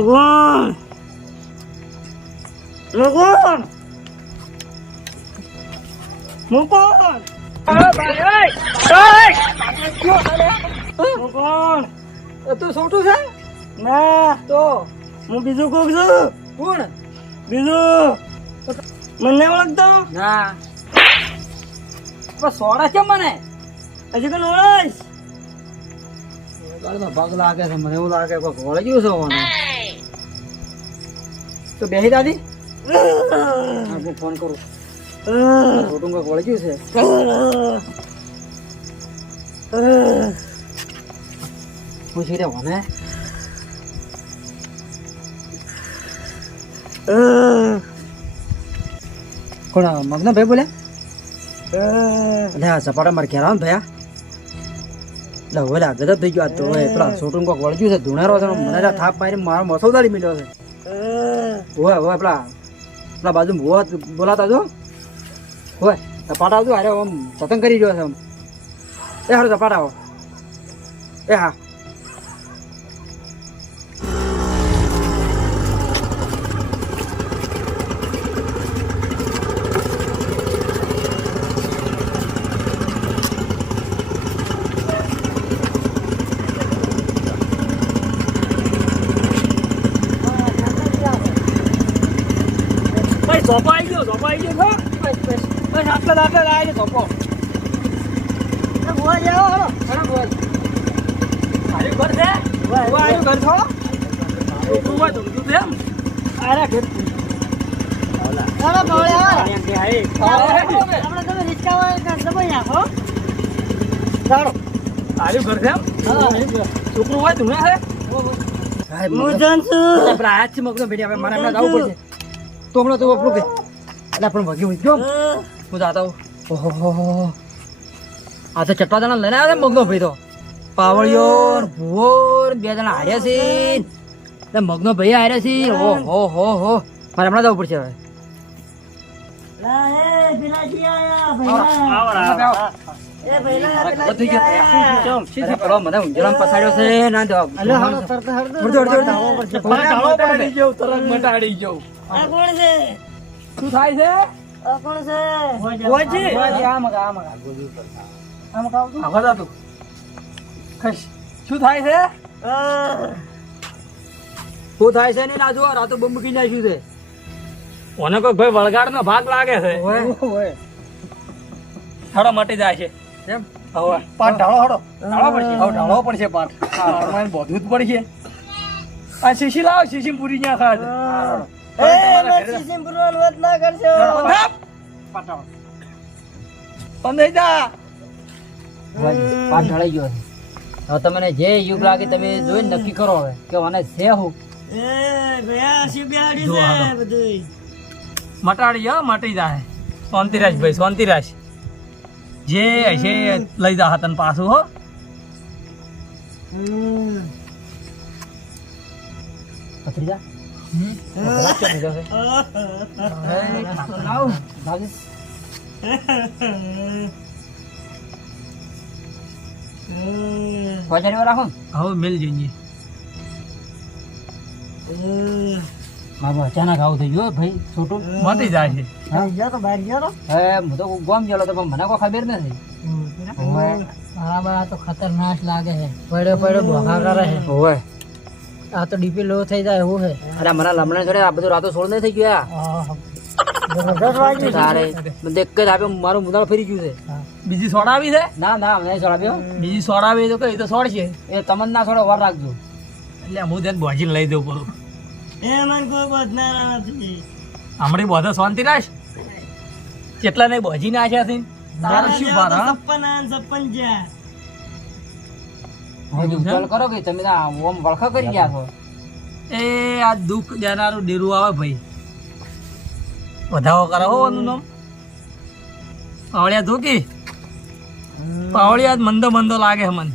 મુકુંદ મુકુંદ મુકુંદ મુકુંદ તું છોટું છે? ના. તો? હું બીજું કોક છું. કોણ? બીજું? મને ઓળખતો? ના. સોડા કેમ મને હજી કોણ ઓળખ? પગ લાગે છે મને એવું લાગે કોઈ ઓળખ્યું છે મને તો બેહી દાદી. હા, હું ફોન કરું કુટુંબ ઘોડે ગયું છે. પૂછી રે મને કોણ મગના ભાઈ બોલે? આ સપાટા મારે ઘેર આવો ભયા એટલે હવે તો થઈ ગયો તો પેલા છોટું કોક વળગ્યું છે ધૂણારો છે મને થાપ મારી મારો મસોદારી મળ્યો છે. હોય હોય પેલા પેલા બાજુ ભૂવા બોલાતા જો. હોય સપાટા આવજો અરે આમ સતંગ કરી રહ્યો છે આમ એ હારું સપાટા આવો. એ હા. આવી ગયો ગયો બસ બસ. બસ આટલા આટલા જ આવી સોપો ભૂવા જાઓ હાલો. ખરા બોલ. મારું ઘર છે? હું આવ્યું ઘર છો? છોકરું હોય તો ઊંધું છે એમ? અરે ઘર છે. છોકરું હોય તું છું. મગનો મારે હમણાં જવું પડશે. તો હમણાં તો આપણું કે. એટલે આપણે ભગી હોય હું જાતા ઓહો. આ તો ચટવા જણા લઈને આવ્યા મગનો ભાઈ તો. પાવળિયો ભૂવોર બે જણા હાર્યા છે. મગનો ભાઈ હાર્યા છે. ઓ હો હો હો. મારે હમણાં જવું પડશે હવે. પસાડ્યો છે? શું થાય છે? કોણ છે? ભોજી. ભોજી, આ મગા, આ મગા. આમ કા આવતું આવા જા તું. ખસ. શું થાય છે? શું થાય છે ને ના જો રાતો બંબ મૂકી નાખ્યું છે. ઓને કોઈ ભાઈ વળગાડ નો ભાગ લાગે છે? થોડો મટી જાય છે. કેમ? હવે પાટ ઢાળો હડો. ઢાળવો પડશે. હવે ઢાળવો પડશે પાટ. બધું જ પડશે. આ શીશી લાવો શીશી પૂરી ન્યા ખાજ તમને જે યુગ લાગે તમે જોઈ નક્કી કરો હવે કે મને છે હું? મટાડી જાઓ મટી જાય. શાંતિરાજ ભાઈ શાંતિરાજ જે હશે લઈ જા તને પાછું હો. હમ. પથરી જા. ગયું ભાઈ છોટું. મટી જાય છે. ગયો તો બહાર ગયો હે હું તો ગોમ ગયેલો તો મને કોઈ ખબર નથી. બરાબર આ તો ખતરનાક લાગે છે. પડ્યો પડ્યો ભોગા કરે છે ઓય. આ તો ડીપી લો થઈ જાય એવું છે. અરે મને લમણે છોડે આ બધું રાતો સોળ નહીં થઈ ગયા તારે એક જ આપ્યો મારું મુદાળ ફરી ગયું છે. બીજી સોડા આવી છે? ના ના નહીં સોડાવ્યો બીજી સોડા આવી તો કઈ તો સોડ છે. એ તમને ના છોડો વાર રાખજો. એટલે હું તેને ભોજીને લઈ દઉં પૂરું એ મને કોઈ બદનારા નથી હમણાં બધો શાંતિ રાખ. કેટલા ને બોજી નાખ્યા છે? તારે શું ભાર હા? છપ્પન આન જ્યાં. કરો કે તમે ઓમ વળખા કરી ગયા છો? એ આ દુઃખ દેનારું ડેરું આવે ભાઈ. વધાવો કરાવો આનું નામ. પાવળિયા ધોકી. પાવળિયા મંદો મંદો લાગે છે મને.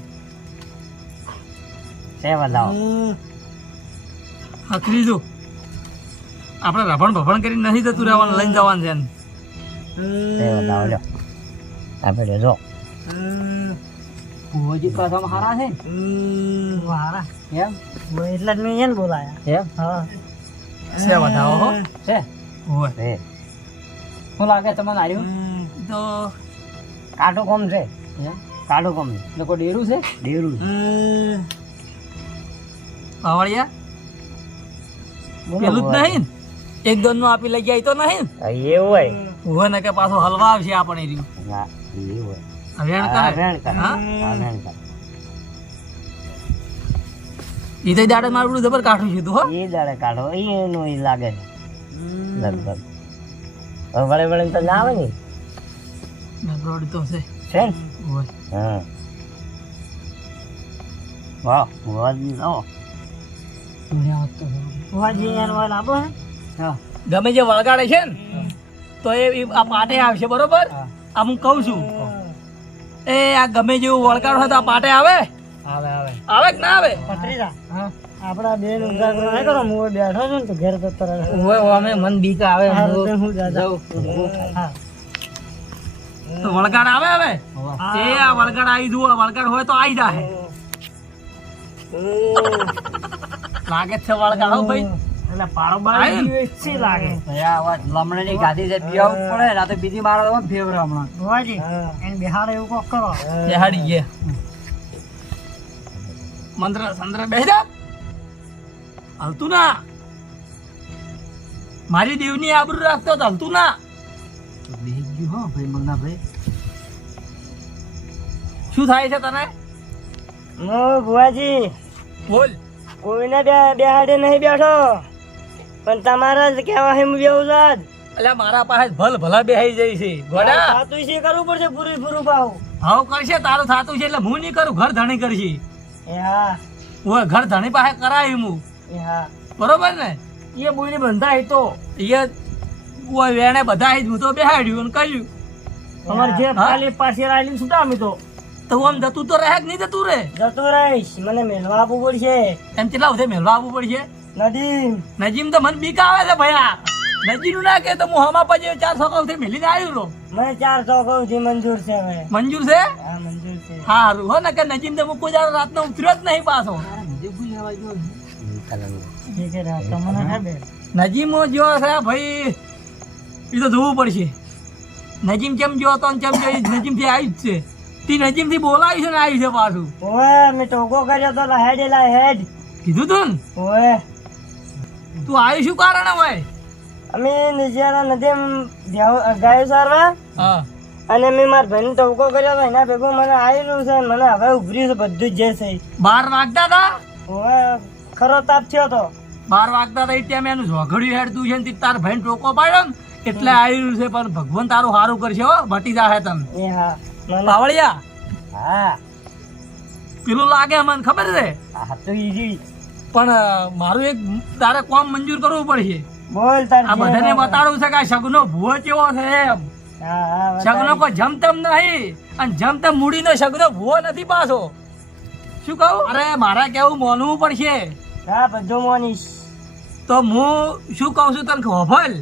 છે ત્રીજું. આપણે રભણ ભભણ કરીને નથી જતું રહેવાનું લઈને જવાનું છે એને. આપણે જો. ભુવોજી પ્રથમ હારા છે? વારા એમ? એટલે જ મેં એને બોલાયા. એમ? હા. છે વધાવો હો. છે? હોય. શું લાગે તમને આવ્યું તો કાઢો કોમ છે. કાઢો કોમ લોકો ડેરું છે? ડેરું પાવળિયા પેલું જ નહીં ને? એક દોનનું આપી લઈ જાય તો નહીં એવું હોય. હોય ને કે પાછો હલવા આવશે આપણે રહ્યું. એવું હોય. વેણ કરે હા. ઈ તો દાડે મારું બધું જબર કાઢું છે હો. એ દાડે કાઢો. એનું ઈ લાગે લગભગ. વળે વળે તો ના આવે ને? નબરોડી તો છે. છે ને? હા. વાહ વાજી એને લાવો હે? ગમે જે વળગાડે છે ને તો એ આ પાટે આવશે બરોબર? આ હું કહું છું એ આ ગમે જેવું વળગાડ હોય તો આ પાટે આવે? આવે આવે. આવે કે ના આવે? પત્રીજા હા. આપડા બેન ઉજાગરો ના કરો હું બેઠો છું ને તો ઘેર તો તરત ઓય અમે મન બીક આવે હું જાજા તો વળગાડ આવે હવે? એ આ વળગાડ આવી જુઓ વળગાડ હોય તો આવી જાય લાગે છે વળગાડ હો ભાઈ. એટલે પાડો બાર. સી લાગે. લમણની ગાદી છે પીવું પડે ના તો બીજી મારા તો ફેવર હમણાં. ભવાજી એને બિહાર એવું કોક કરો. બેહાડી ગયા મંત્ર સંદ્ર જા હલતું ના. મારી દેવની આબરૂ રાખતો તો હલતું ના. બેહી ગયું હો ભાઈ મંગના ભાઈ. શું થાય છે તને? નો ભુવાજી બોલ. કોઈને બે બેહાડે નહીં બેઠો. પણ તમારા જ કહેવા હું વ્યવસાદ એટલે મારા પાસે ભલ ભલા બેહાઈ જાય છે. ગોડા. સાતું છે કરવું પડશે પૂરી પૂરું ભાવ ભાવ કરશે તારું થાતું છે એટલે હું નહીં કરું ઘર ધણી કરશે. એ હા. ઓય ઘર ધણી પાસે કરાય હું. એ હા. બરોબર ને? એ બોલી બંધાય તો. એ ઓય વેણે બધા હું તો બેહાડ્યું અને કહ્યું અમાર જે હા? ખાલી પાસે રાયલી સુતા અમે તો તો આમ જતું તો રહે કે નહીં જતું રે? જતો રહીશ. મને મેળવા આપવું પડશે. એમ કેટલા વધે મેળવા આવવું પડશે? નદીમ. નજીમ તો મને બીક આવે છે ભયા. નજીનું ના કે તો હું હમા પછી ચાર સકાવથી મિલીને આવ્યો રો મને ચાર સો કહું છું મંજૂર છે હવે. મંજૂર છે? હા મંજૂર છે. સારું હો ને કે નજીમ તો હું કોઈ દાડો રાતનો ઉતર્યો જ નહીં પાછો. નજીમ જો છે ભાઈ એ તો જોવું પડશે. નજીમ કેમ જો તો કેમ જો નજીમથી આવી જ છે. તી નજીમથી બોલાવી છે ને આવી છે પાછું. ઓએ મેં ટોકો કર્યો તો હેડ એલા હેડ. કીધું તું ઓએ તું આવ્યું શું કારણ હોય અમે નિજિયાના નદી ગાયો સારવા. હા. અને મેં મારા ભાઈને ટવકો કર્યો તો એના ભેગું મને આવેલું છે મને હવે ઉભર્યું છે બધું જ છે બાર વાગતા હતા ખરો તાપ થયો તો. બાર વાગતા હતા ત્યાં મેં એનું ઝઘડ્યું હેડતું છે ને તાર ભાઈ ટોકો પાડ્યો ને એટલે આવેલું છે પણ ભગવાન તારું સારું કરશે હો ભટી જાહે તને. એ હા મને પાવળિયા? હા. પેલું લાગે મને ખબર છે? હા તો ઈજી પણ મારું એક તારે કોમ મંજૂર કરવું પડશે. બોલ તાર આ બધાને બતાડું છે કે આ શગનો ભૂવો કેવો છે એમ. શગનો. કોઈ જમતમ નહીં અને જમતમ મૂડીનો શગનો ભૂવો નથી પાછો. શું કહું? અરે મારે કેવું મોનવું પડશે. હા બધું મોનીશ. તો હું શું કહું છું તને ખોભલ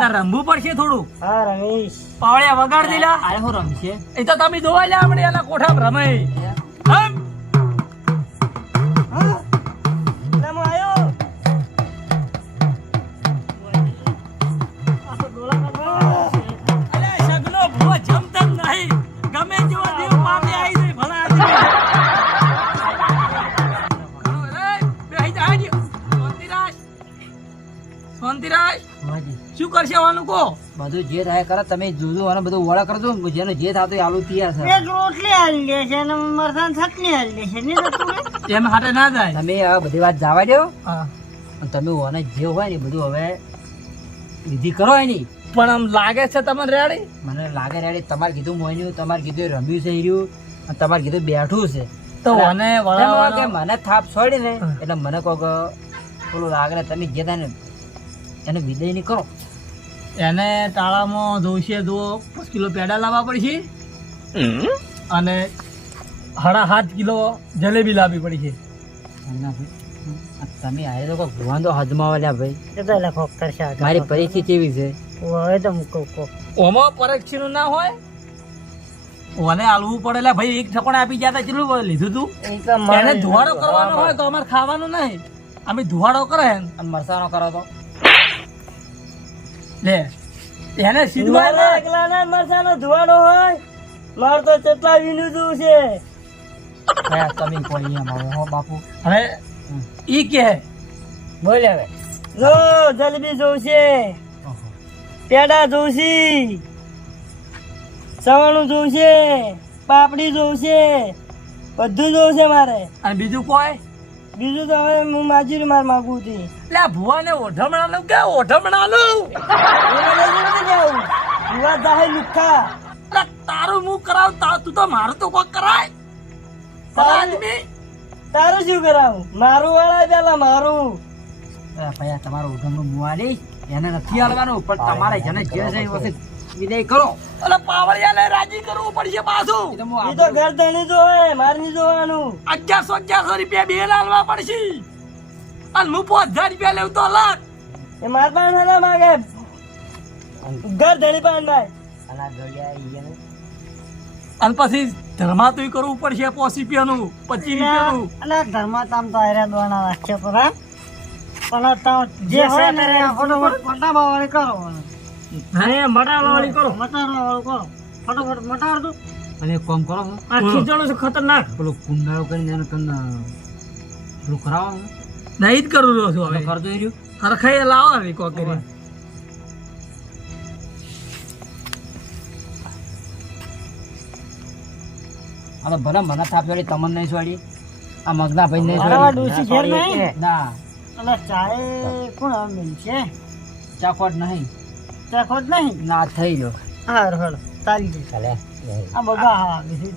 તારે રમવું પડશે થોડું હા રમીશ. પાવળિયા વગાડ દીલા. અરે હું રમશે. એ તો તમે જોવા લે આપણે એના કોઠામાં રમે હમ? બધું જે થાય કરે તમે જોજો અને બધું ઓળખ કરજો. જેને જે થતો એ આલુ તૈયાર છે. એક રોટલી હાલી લે છે અને મરસાન ચટણી હાલી લે છે. ને? એમ હાટે ના જાય. તમે આ બધી વાત જવા દો. હા. અને તમે ઓને જે હોય ને એ બધું હવે વિધિ કરો એની. પણ આમ લાગે છે તમને રેડી? મને લાગે રેડી. તમારે કીધું મોન્યું તમારે કીધું એ રમ્યું છે રહ્યું અને તમારે કીધું બેઠું છે. તો મને કે મને થાપ છોડી ને એટલે મને કોક પેલું લાગે તમે જે થાય ને એને વિદાય નહીં કરો. એને તાળામાં જોઈશે જો પાંચ કિલો પેડા લાવવા પડશે. અને સાડા સાત કિલો જલેબી લાવવી પડશે. તમે આવે તો કોક ભગવાન તો હદમાં લ્યા ભાઈ. મારી પરિસ્થિતિ એવી છે. હવે તો મૂકો ઓમાં પરીક્ષીનું ના હોય? ઓને આલવું પડે એટલે ભાઈ એક ઠપણ આપી ગયા તા કેટલું લીધું તું? મારે એને ધુવાડો કરવાનો હોય તો અમારે ખાવાનું નહીં. અમે ધુવાડો કરે અને મરસાનો કરો તો. લે. એને સીધવા મારે એકલા મરસાનો ધુવાડો હોય માર તો કેટલા વિનુદું છે. કયા તમે કોઈ એમ હો બાપુ. હવે ઈ કે બોલ હવે. જો જલેબી જોશે. પેડા છે સવાણું જોશે. પાપડી જોશે. બધું જોશે મારે. અને બીજું કોઈ? બીજું તો હવે હું માજી માર માગું છું. આ ભુવાને ઓઢમણાનું કે ઓઢમણાનું ભુવા જાહે લુખા. અરે તારું મું કરાવ તા- તું તો મારું તો કોક કરાય. આદમી તારું શું કરાવ? મારું વાળા પેલા મારું. ભાઈ ભૈયા ઓઢમણું મુવા મુવાલી એને નથી હાલવાનું પણ તમારે જેને જે છે એ વખતે વિદાય કરો. અરે પાવડિયાને રાજી કરવું પડશે પાછું. એ તો તો ઘર ધણી જોવે મારે નહીં જોવાનું. અગિયારસો અગિયારસો રૂપિયા બે લાલવા પડશે અને હું પાંચ હજાર રૂપિયા લેવું તો લાખ એ માર પણ ના માગે. ઘર ધણી પણ માય અને પછી ધર્માતુય કરવું પડશે પોસ રૂપિયાનું પચીસ રૂપિયાનું. ધર્મા ઘરમાં તામ તો આયરા દોણા રાખશે પર પણ તાવ જે હોય ને એ ફટાફટ મટાવા કરો. હા મટાડવા વાળી કરો. મટાડવા વાળું કરો. ફટાફટ મટાડ દો અને એક કામ કરો. આ ખીચડો છે ખતરનાક. પેલો કુંડાળો કરીને એને કન પેલું કરાવો. નહીં જ કરું રહ્યો છું હવે. કરજો રહ્યું હરખાઈ લાવો હવે કોક કરી આ ભલે મને થાપ જોડી તમને નહીં છોડી આ મગના ભાઈ નહીં છોડી ઘેર નહીં? ના. અલા ચાય કોણ આ મિલશે ચાખોટ નહીં. ચાખોટ નહીં. ના થઈ ગયો. હા હળ તારી ગઈ આ બગા હા બેસી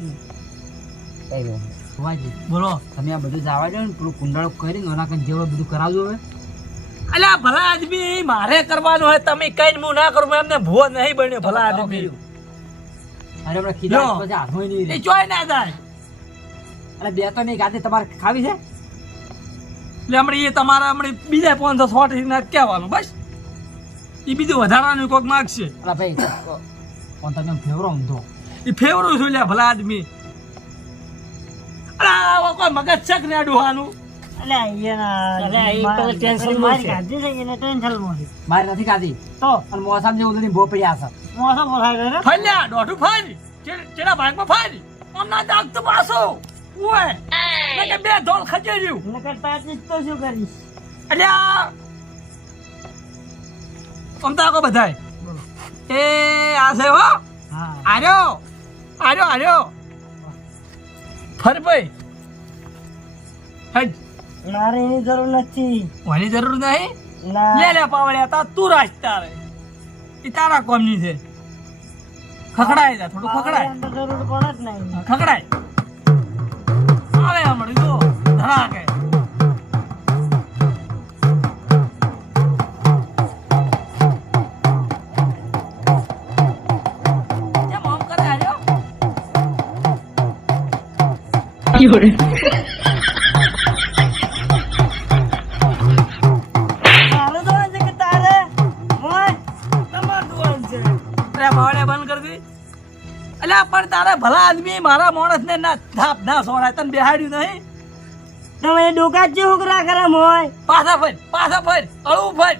વાજી બોલો તમે આ બધું જવા દો ને પેલું કુંડાળો કરીને ઓલા કઈ જેવું બધું કરાવજો હવે. અલ્યા ભલા આદમી મારે કરવાનું હોય તમે કઈ હું ના કરું એમને ભૂવો નહીં બન્યો ભલા આદમી. અરે આપણે ખીજા પછી હાથમાં નહીં એ રહે. ચોય ના જાય. અરે બે તો નહીં ગાતે તમારે ખાવી છે? એટલે હમણાં એ તમારા હમણાં બીજા પાંચસો સોટ ના કહેવાનું બસ. એ બીજું વધારાનું કોઈક માગશે અલા ભાઈ કોણ તમે ફેવરો ઊંધો એ ફેવરું છું લ્યા ભલા આદમી. અરે આવો કોઈ મગજ છે કે ને ડોહાનું? મારી છે. ગાડી છે એને ટેન્શનમાં છે. મારે નથી ખાધી તો? અને મોસમ જેવું બધું ભોપડી આશે મોસમ ફર્યા દોઢું ફર. તેના ભાગમાં ફરી. આમ ના તો પાછો. ઓય બે ધોળ ખચેર્યું નકર તાચીસ તો શું કરીશ? અલ્યા આમ તો આખો બધાય. એ આ છે હો. આર્યો. આર્યો આર્યો. ફર ભાઈ. હજ મારે એની જરૂર નથી. મારી જરૂર નહીં? લે લે પાવળ્યા તા તું રાજ તારે. એ તારા કોમની છે. ખખડાય જા થોડું ખખડાય. જરૂર જ નહીં. હા, ખખડાય. આવે હમણાં જો ધડાકે. દી. તારા પણ તારે ભલા આદમી મારા માણસને ના થાપ ના સોડાય. તને બેહાડ્યું નહીં? તમે ડોકા જેવું કરા કરે મોય. પાછા ફર પાછા ફર અળું ફર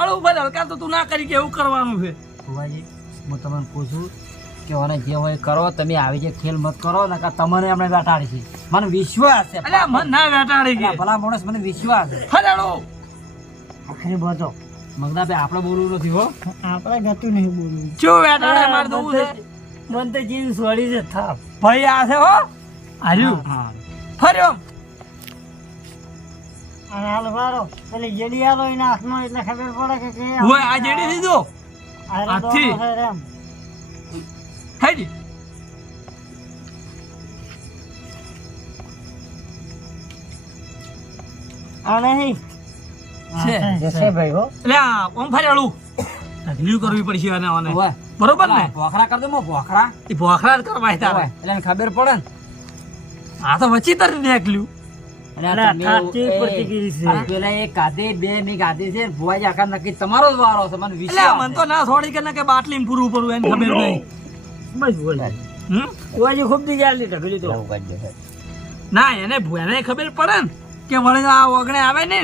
અળું ફર. હલકા તો તું ના કરી કે એવું કરવાનું છે. ભુવાજી હું તમને પૂછું કે ઓને જે હોય કરો તમે આવી જે ખેલ મત કરો ને કે તમને એમણે બેઠાડી છે. મને વિશ્વાસ છે અલ્યા મને ના વેટાડી કે ભલા માણસ મને વિશ્વાસ છે. ફરેડો આખરી બોજો મગના બે આપણે બોલવું નથી હો. આપણે ગતું નહીં બોલવું. જો વેટાડે માર દઉં છે. મન તો જીવ સોડી છે. થા ભાઈ આ છે હો. હાર્યું હા ફર્યો. અને હાલ વારો. એટલે જેડી આલો એના હાથમાં એટલે ખબર પડે કે આ જેડી દીધો આયરો ઢગલીયું કરવી પડશે અને આને. ઓય. બરોબર ને? ભોખરા કરી દે ભોખરા. એ ભોખરા જ કરવા ઓય, તારે. એટલે ખબર પડે ને. આ તો વચ્ચે તરી નીકળ્યું. તમારો જ વારો છે મને એટલે વિશ્વાસ મન તો ના છોડી કે ના કે બાટલી પૂરું પડવું એને ખબર નહીં. બસ બોલ હમ? કુવાજી ખૂબ દી ઢગલી તો. ના એને ભૂયાને ખબર પડે ને કે વળી આ ઓગણે આવે ને.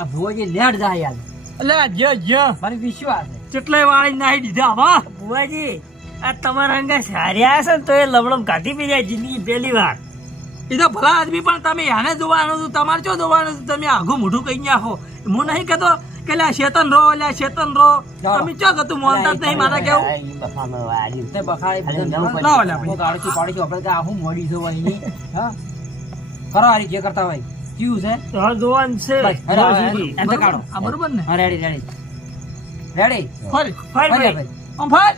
આ ભુવાજી લેટ જાય યાર એટલે જ જ. મને વિશ્વાસ છે. વાળી નાહી દીધા હવા ભુવાજી આ તમારા અંગે સાર્યા હશે ને તો એ લબડમ કાઢી પી જાય જિંદગી પહેલી વાર. એ તો ભલા આદમી પણ તમે એને જોવાનું હતું તમારે શું જોવાનું હતું? તમે આઘું મોઢું કહી નાખો હું નહીં કહેતો કે લે શેતન રો લે શેતન રો તમે ચો કતું મોનતા જ નહીં મારા કેવું? તે બખાડી બધાને જરૂર પડી. લાવો, લાવો. કોક આડોશી પાડોશી આપણે કે આ હું મોડી છો વહીની. હા. કરો હારી જે કરતા હોય. ક્યુ છે? હા જોવાન છે. અરે. એમ કાઢો. આ બરોબર ને? હા રેડી રેડી રેડી ફરી ફરી ફરી ભાઈ. ભાઈ. ફર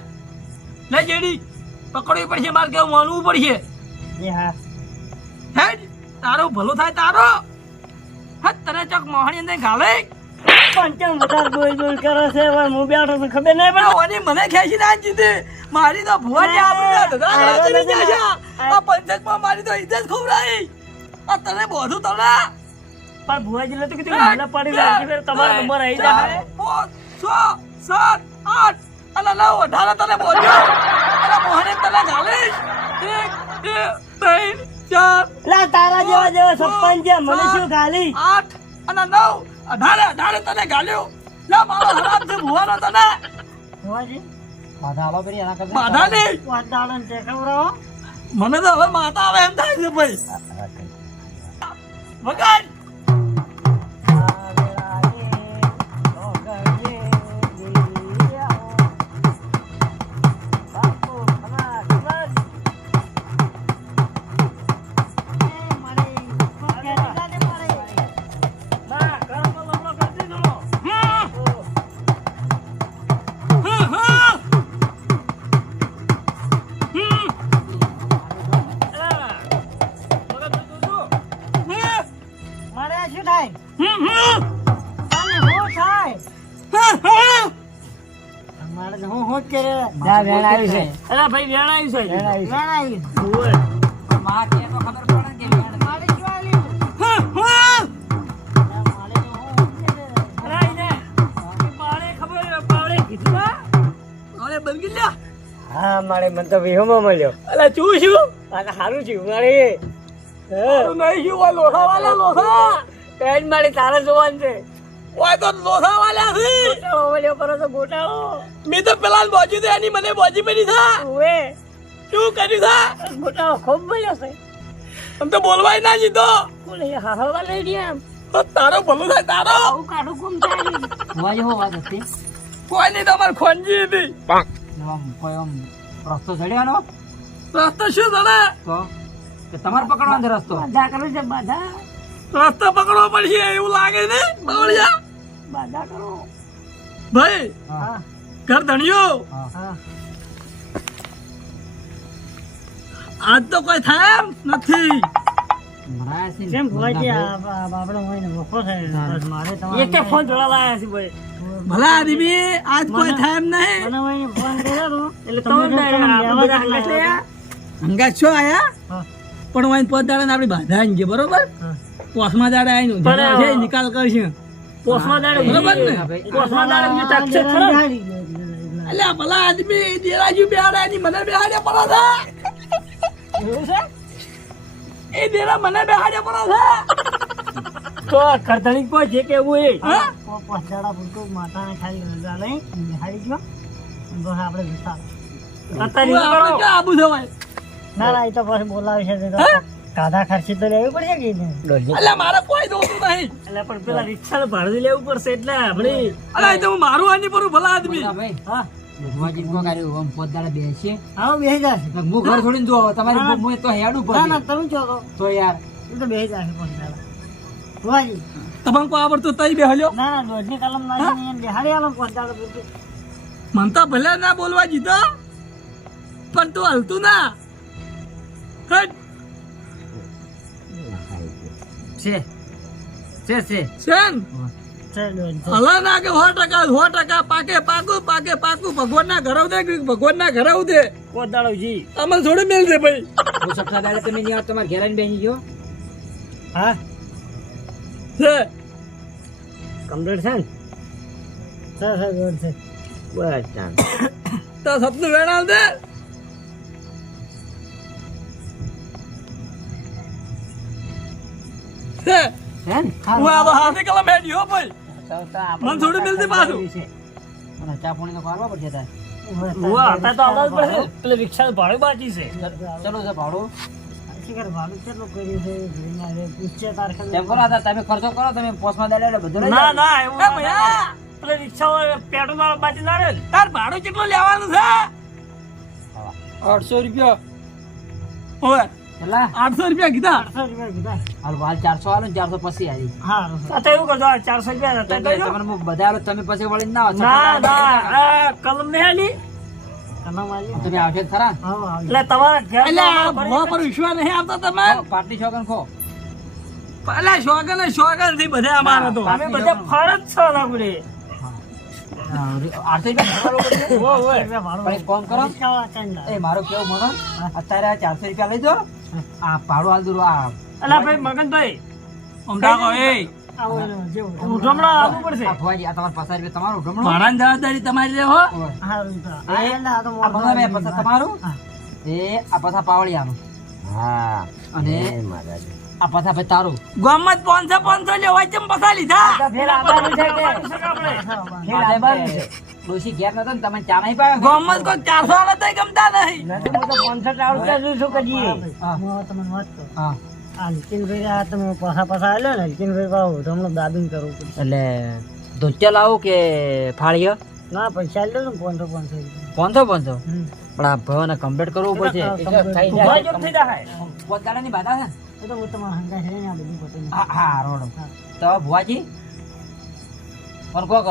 લે જેડી. પકડવી પડશે મારે કેવું માનવું પડશે એ હા. હેડ તારો ભલો થાય તારો. હા તને ચોક મોહણી અંદર ગાલે. કેમ બધા બોલ બોલ કરે છે? હવે હું બેઠો છું ખબર નહીં પણ ઓની મને ખેંચી ના જીતે મારી તો આપણે ધધા આ પંચાયતમાં મારી તો ઇજ્જત ખવડાવી આ તને બોધું તને? પણ ભુવાજી લે તો કીધું મને પડી જાય. ફેર તમારો નંબર આવી જાય. પાંચ, છ, સાત, આઠ. અને નવ, અઢારે તને બોલ્યો. અને મોહને તને ગાલીશ. એક, બે, ત્રણ, ચાર, લા તારા જેવા જેવા સપ્પન છે મને શું ગાલી? આઠ અને નવ, અઢારે, અઢારે તને ગાલ્યો. લે, મારો હરામ છે ભુવાનો તને. ભુવાજી બાધા આલો પેલી એના કરતા બાધા નહીં. વાત દાડો ને ટેકવરાવો મને તો હવે માતા આવે એમ થાય છે ભાઈ વગાડ છે. ભાઈ છે. છે. માં કે તો ખબર પડે કે હા, હા. મારે હું મને તો વિહોમાં મળ્યો. અલા ચૂ છું અને સારું થયું મારે નહીં શું આ વાલા લોથા પેન મારે તારે જોવાનું છે. ઓય તો લોથા છે ગોટાળો કરો તો ગોટાઓ. મેં તો પેલા બોજી દે એની મને બોજી પડી થા. ઓવે. શું કરી થા? ખૂબ મળ્યો છે. આમ તો બોલવાય ના જીધો બોલે હાહવા લઈ ગયા એમ? તો તારો ભલું થાય તારો. આવું કાઢું કોમ થાય ભુવાજી હો વાત હતી. કોઈ નહીં તમારે ખોંજી હતી. આમ કોઈ આમ રસ્તો ચડ્યાનો? રસ્તો શું તને તો કે તમારે પકડવાનો છે રસ્તો? બાધા કરું છે બાધા. રસ્તો પકડવો પડશે એવું લાગે ને બાવળિયા? બાધા કરો. ભાઈ ઘર ધણિયો? હા. હા આજ તો કોઈ થાય એમ નથી. છે કેમ આ બાપડો હોય ને મોકો છે. મારે ભાઈ. તમારે ફોન જોડા લાયા છે ભાઈ. ભલા આદમી આજ કોઈ થાય એમ નહીં. મને ફોન કર્યો એટલે તમે હંગાત શું આયા? પણ વાઈન પોત દાડે આપણી બાધા આવી ગઈ બરોબર? હા. પોસમાં દાડે આવીને પણ, છે નિકાલ કરશે. પોસમાં દાડે બરોબર ને? પોસમાં દાડે તાકશે ખરો? અલ્યા ભલા આદમી દેરાજી બેહાડે ની મને બેહાડે પડો છે. એવું છે? એ દેરા મને બેહાડે પડો છે. તો કરધણી કોઈ જે કેવું એ? હા? પહોંચાડા પૂરતું માતાને ખાલી રજા લઈ નિહાળી ગયો બસ આપણે ક્યાં આબુ થવાય ના ના એ તો પછી બોલાવે છે કાધા ખર્ચી તો લેવી પડશે કે નહીં? અલ્યા મારે કોઈ દોતું નહીં. એટલે પણ પેલા રિક્ષા ભાડું લેવું પડશે એટલે આપણે અરે તો હું મારું આની પર ભલા આદમી. હા ભુવાજી કો કર્યું આમ પોત બેસીએ હા બેસી જશે. હું ઘર છોડીને જો તમારી હું તો હેડું ના ના તમે છો તો. તો યાર. એ તો બેસી જશે પણ દાડા ભુવાજી તમને કોઈ આવડતું તઈ બેહલ્યો. ના ના દોઢની કલમ એને બેહાડી આલો ભલે ના બોલવા જીતો પણ તું હલતું ના. હટ. છે. છે છે. ના કે સો ટકા સો ટકા પાકે પાકું પાકે પાકું. ભગવાન ના ઘરે ઉદે ભગવાન ના ઘરે ઉદે. કોદાળો જી. અમે થોડી મેલ છે ભાઈ. હું સપ્તાહ દાડે તમે નહીં આવો તમારે ઘેર બેસી ગયો. હા? છે કમ્પ્લીટ છે ને? છે. બસ તો સપનું વેણા દે. છે હે હું. આ હાથે કલમ હેડી હો ભાઈ. તો તો મને થોડું મિલતી પાછું. ચા પાણી તો ખાવા પડશે તાર. હું आता તો આવવા પડશે. પેલે રિક્ષા ભાડું બાકી છે. ચલો છે ભાડું. તેમ ખર્ચો કરો તમે પોસ્ટમાં દે એટલે બધું ના ના એવું પેલે રિક્ષા પેટ્રોલ વાળો બાજી ના રહે તાર ભાડું કેટલું લેવાનું છે? આઠસો રૂપિયા. ઓય આઠસો રૂપિયા કીધા. આઠસો રૂપિયા કીધા. હાલ હાલ ચારસો હાલો ને ચારસો પછી આવી હા તો એવું કરજો ચારસો રૂપિયા તમને બધા તમે પછી વળી ના ના કલમ ને આલી તમે આવશે ખરા? એટલે તમારા ઘર એટલે પર વિશ્વાસ નહીં આવતો તમે પાટલી છોકન ખો. એટલે શોગન શોગનથી બધા અમારે તો. અમે બધા ફરજ છો લાગુડે મારું કેવું ભણો અત્યારે ચારસો રૂપિયા લઈ દો. આ પાડો હાલ દૂર આ અલા ભાઈ મગનભાઈ અમદાવાદ હો. ઓય. તમારું? હા. એ આ પછા પાવળિયાનું. અને આ પછા ભાઈ તારું ગમત પાંચસો પાંચસો લેવાય ચમ પસા લીધા ફેર આવવાનું છે કે? આપણે. ફેર આવવાનું છે. ડોશી ઘેર નતો ને તમે ચા નહીં પાયો ગામમાં કોઈ ચારસો આવે તો ગમતા નહીં હા. હું તમને વાત. હા. આ નીતિનભાઈ આ તમે પાછા પાછા આલ્યો ને નીતિનભાઈ પાછું તમને દાબીને કરવું એટલે ધોતિયા લાવું કે ફાળીયો ના પૈસા આલ્યો ને પાંચસો પાંચસો. પાંચસો પાંચસો. પણ આ ભાવને કમ્પ્લીટ કરવું પડશે. બાધા છે એ તો હું તમારા હંગા છે ને આ બધું પતાવી હા હા રોડ. તો ભુવાજી પણ કોક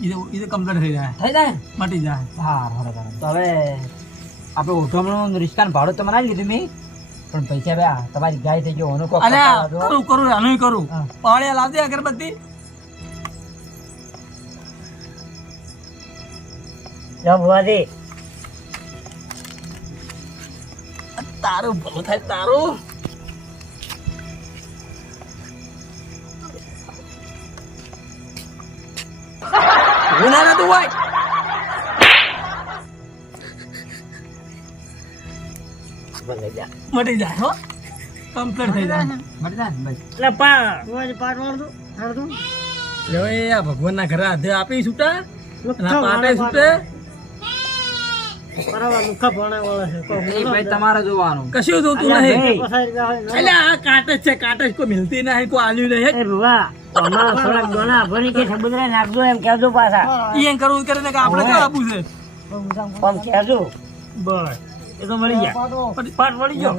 ઈ તો- ઈ થઈ જાય. થઈ જાય મટી જાય. હા રોડ રોડ. તો હવે આપણે ઉઠમણું રિસ્કાનું ભાડું તો મને લીધું મેં. પણ પૈસા બે તમારી ગાય થઈ ગયો ઓનું કોક. કરું કરું આનું કરું. પાળિયા લાવજે અગરબત્તી. જા ભુવાજી. તારું ભલું થાય તારું. ગુના ના હોય? મટી જાય હો. કમ્પ્લીટ થઈ જાય. મળી જાય બસ. એટલે પા. ભુવાજી પાટ વાળતું હાડતું લ્યો ભગવાનના ઘરે હાથે આપી છૂટા. પાટે છૂટે. છે. કોઈ ભાઈ તમારે જોવાનું. કશું જોતું નહીં. પચાસ રૂપિયા હોય ને. એટલે આ કાટ જ છે કાટ જ. કોઈ મિલતી નહીં કોઈ આલ્યું નહીં. ઈ એમ કરવું કરે કે આપણે ક્યાં આપવું છે? બસ. એ તો મળી ગયા. પાટો. મળી ગયો.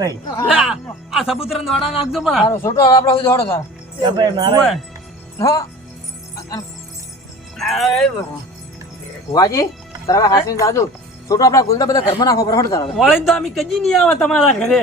આ આ સબૂતરા નાખજો પણ. સારું છોટો આપણે સુધી હળો તાર. ઓય. હા. ભુવાજી તારા હવે હાસવીને જાજુ. છોટો આપડા ગુલદા બધા ઘરમાં નાખો પર હટ કરાવે વળી તો અમે કજી નહીં આવે તમારા ઘરે.